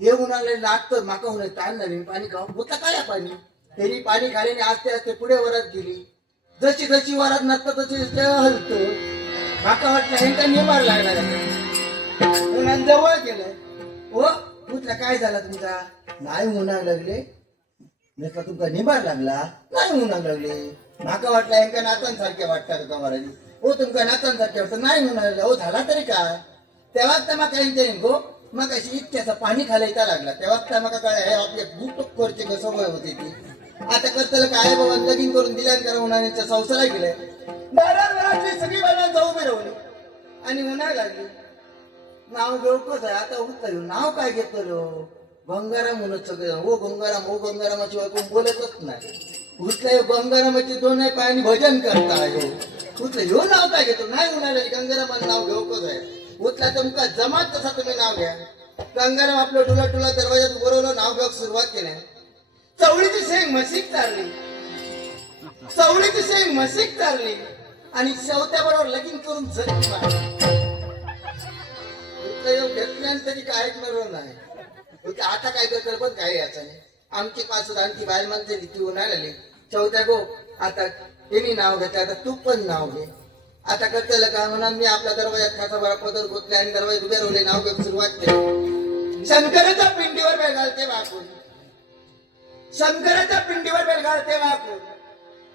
हे उन्हाळ्याला लागतं माका होणार ताण नाही पाणी खाऊ होता काय पाणी तरी पाणी खाल्याने आस्ते आस्ते पुढे वरात गेली जशी जशी वरात नसतं तशी हलतो माका वाटलं ह्यांका निमार लागला उन्हान जवळ गेलंय हो कुठला काय झाला तुमचा नाही उन्हा लागले नसला तुमका निमार लागला नाही उन्हा लागले माका वाटलं ह्यांका नातांसारखे वाटतात का महाराज हो तुमका नातांसारखे वाटतं नाही उन्हा लागला हो झाला तरी काय तेव्हाच तर मग काही गो मग अशी इतक्याचा पाणी खालायचा लागला तेव्हा मग काय आपल्या बुट करचे सवय होती ती आता करताना काय बाबा लगीन करून दिल्यान करा उन्हाळ्याच्या संसारा गेलाय दारात सगळी बाबा जाऊ मिळवली आणि उन्हाळा लागली नाव घेऊकच आहे आता उठता येऊ नाव काय घेतो गंगाराम म्हणत सगळं हो गंगारामाशिवाय कोण बोलतच नाही उठला गंगारामाचे दोन पायाने भजन करता कुठलं ह्यो नाव काय घेतो नाही उन्हाळ्या गंगारामाचं नाव घेऊकच आहे उठला तुमका जमात तसा तुम्ही नाव घ्या गंगाराम आपलं टुला टुला दरवाजात उभं नाव घेऊन सुरुवात केली चवळीची शेंग म्हशीक चालली आणि शेवत्याबरोबर लगीन करून घेतल्यानंतर काय ऐकणार नाही आता काय करतात पण काय याचा नाही आमची पाच आणखी बाहेर माणसं ती उन्हाळ्याली चौथ्या गो आता त्यांनी नाव घेतलं आता तू पण नाव घे आता करता का म्हणा मी आपल्या दरवाजात खासा बरा पदर गोतले आणि दरवाजात उभे राहिले नाव घेऊन सुरुवात केली शंकराच्या पिंडीवर बेल घालते वाकून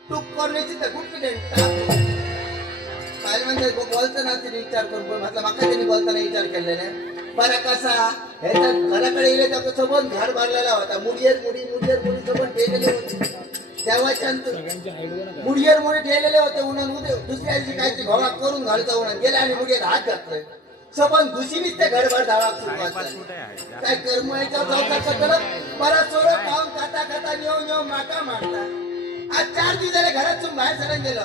तू करण्याची तर कुठली काय म्हणजे बोलताना तिने विचार करून म्हटलं माका त्यांनी बोलताना विचार केलेला बरा कसा ह्याच्या घराकडे येईल त्याचा सबंध घर बांधलेला होता मुडी सबंध ठेवलेले होते तेव्हाच्या मुडी ठेवलेले होते उन्हान उद्या दुसऱ्या दिवशी काहीतरी घोळा करून घालता उन्हान गेले आणि मुडीत हात घातलाय सबंध दुसरीच ते घरभर धावा सुरुवात काय कर्म याच्यावर बरा सोडा खाऊन खाता नेऊ माका मारता आज 4 दिवस झाले घरातून बाहेर सडून गेलो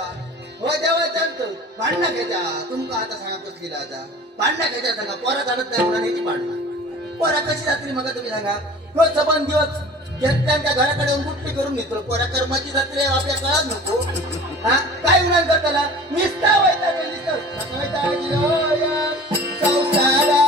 हो देवा चालतो भांडणं घ्यायचा तुमका आता सांगा कसली आता भांडणं घ्यायचा सांगा पोरा चालत नाही म्हणून याची भांडणं पोरा कशी रात्री मग तुम्ही सांगा रोज सबंध दिवस घेतल्या घराकडे येऊन गुट्टी करून घेतो पोरा कर्माची रात्री आपल्या कळत नको हा काय उन्हान करताना निस्ता व्हायचा संसारा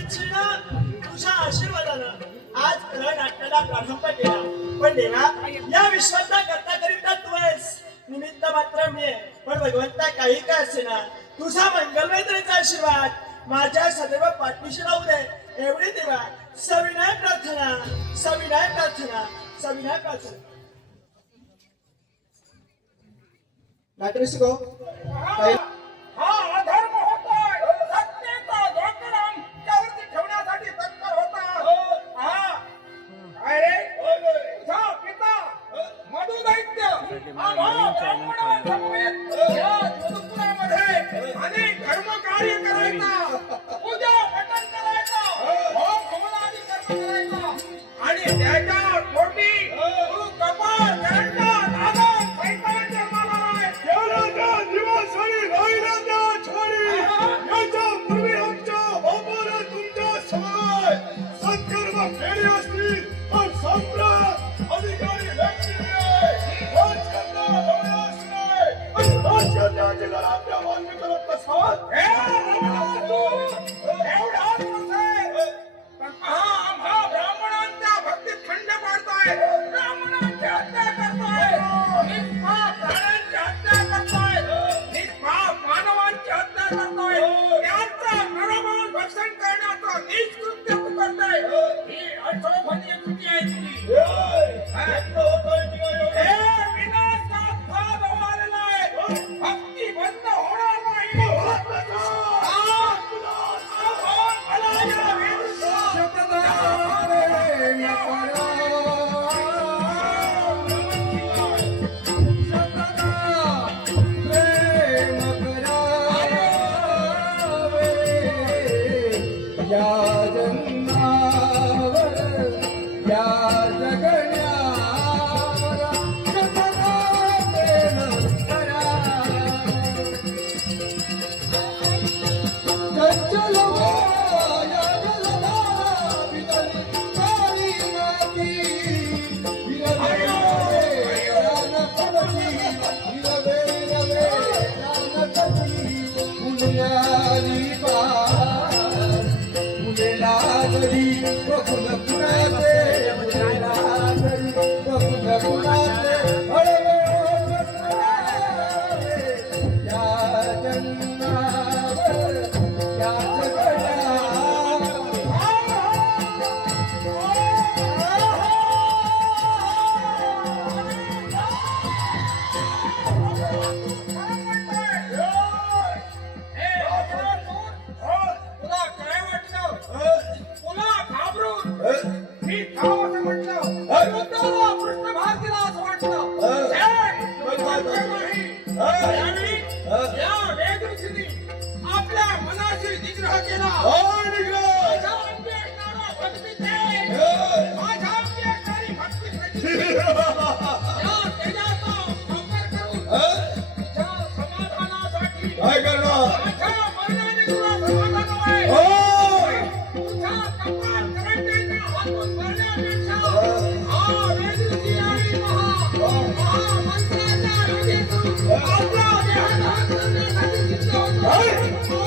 तुझ्या आशीर्वादानं आज नाट्याला प्रारंभ केला पण देवा या विश्वाचा करता करिता तू आहेस निमित्त मात्र मी आहे पण भगवंता काही का असे ना तुझा मंगलमैत्रीचा आशीर्वाद माझ्या सदैव पाठीशी राहू दे एवढी देवा सविनय प्रार्थना नाट्य शिको त्यावेळी हा. या वेदऋषींनी आपल्या मनाशी निग्रह केला. निघलो. माझ्या अंगी असणारा भक्तितेज, माझ्या अंगी असणारी भक्ती प्रचिती, या तेजाचा वापर करून तुझ्या समाधानासाठी काय करणार? माझ्या मरणाने तुला समाधान होय. तुझ्या कपाळ करंडीच्या हातून मरण्यापेक्षा हा वेदऋषी आणि महामंत्राच्या आयुधीतून आपला देह धारण करण्यासाठी सिद्ध होतो.